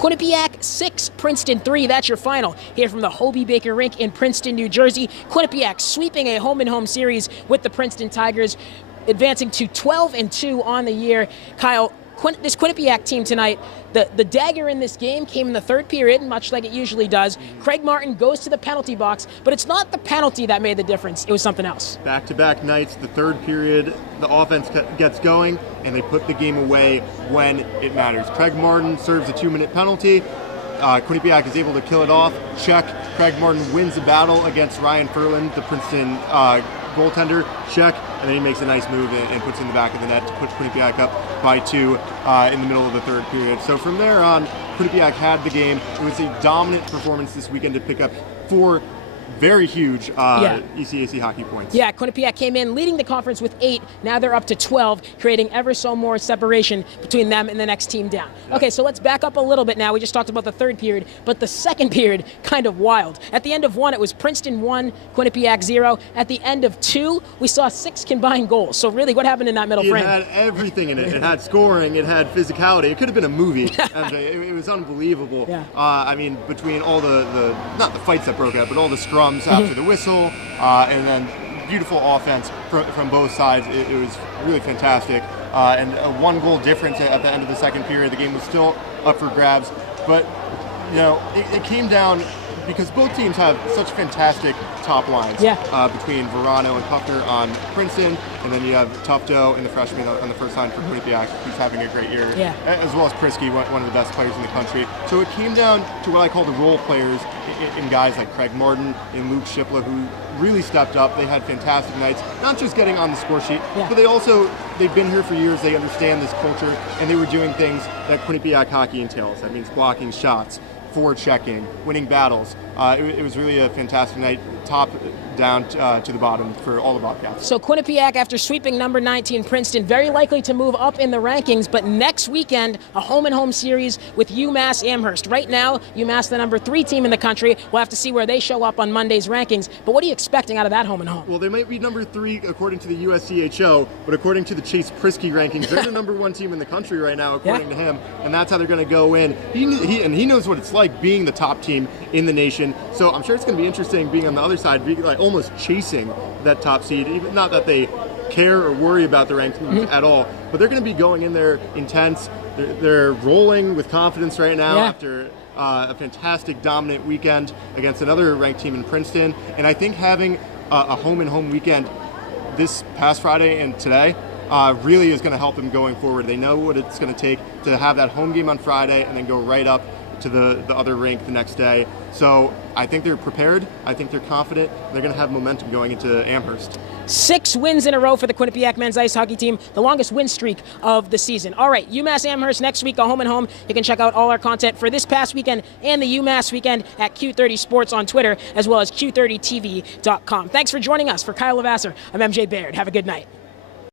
Quinnipiac 6, Princeton 3. That's your final here from the Hobie Baker Rink in Princeton, New Jersey. Quinnipiac sweeping a home-and-home series with the Princeton Tigers, advancing to 12-2 on the year. Kyle, this Quinnipiac team tonight, the dagger in this game came in the third period, much like it usually does. Craig Martin goes to the penalty box, but it's not the penalty that made the difference. It was something else. Back-to-back nights, the third period, the offense gets going, and they put the game away when it matters. Craig Martin serves a 2-minute penalty. Quinnipiac is able to kill it off. Check. Craig Martin wins the battle against Ryan Furlan, the Princeton goaltender. Check. And then he makes a nice move and puts it in the back of the net to put Quinnipiac up by 2 in the middle of the third period. So from there on, Quinnipiac had the game. It was a dominant performance this weekend to pick up 4 very huge ECAC hockey points. Yeah, Quinnipiac came in leading the conference with 8. Now they're up to 12, creating ever so more separation between them and the next team down. Yep. Okay, so let's back up a little bit now. We just talked about the third period, but the second period, kind of wild. At the end of 1, it was Princeton 1, Quinnipiac 0. At the end of 2, we saw 6 combined goals. So really, what happened in that middle frame? It had everything in it. It had scoring. It had physicality. It could have been a movie. It was unbelievable. Yeah. I mean, between all the not the fights that broke out, but all the scrums after the whistle, and then beautiful offense from both sides. It was really fantastic. And a 1-goal difference at the end of the second period. The game was still up for grabs, but you know, it came down because both teams have such fantastic top lines. Between Verano and Puffner on Princeton, and then you have Tufto and the freshman on the first line for Quinnipiac, who's having a great year, as well as Prisky, one of the best players in the country. So it came down to what I call the role players in guys like Craig Martin and Luke Shipla, who really stepped up. They had fantastic nights, not just getting on the score sheet, but they've been here for years, they understand this culture, and they were doing things that Quinnipiac hockey entails. That means blocking shots, forechecking, winning battles. It was really a fantastic night, top down to the bottom for all the Bobcats. So Quinnipiac, after sweeping number 19 Princeton, very likely to move up in the rankings, but next weekend, a home-and-home series with UMass Amherst. Right now, UMass, the number 3 team in the country. We'll have to see where they show up on Monday's rankings, but what are you expecting out of that home-and-home? Well, they might be number 3 according to the USCHO, but according to the Chase Prisky rankings, they're the number 1 team in the country right now, according to him, and that's how they're going to go in. He knows what it's like being the top team in the nation, so I'm sure it's going to be interesting being on the other side, being like almost chasing that top seed, even not that they care or worry about the rankings at all, but they're going to be going in there intense. They're rolling with confidence right now after a fantastic dominant weekend against another ranked team in Princeton, and I think having a home-and-home weekend this past Friday and today really is going to help them going forward. They know what it's going to take to have that home game on Friday and then go right up to the other rink the next day. So I think they're prepared. I think they're confident. They're going to have momentum going into Amherst. 6 wins in a row for the Quinnipiac men's ice hockey team, the longest win streak of the season. All right, UMass Amherst next week, a home and home. You can check out all our content for this past weekend and the UMass weekend at Q30 Sports on Twitter, as well as Q30TV.com. Thanks for joining us. For Kyle Levasseur, I'm MJ Baird. Have a good night.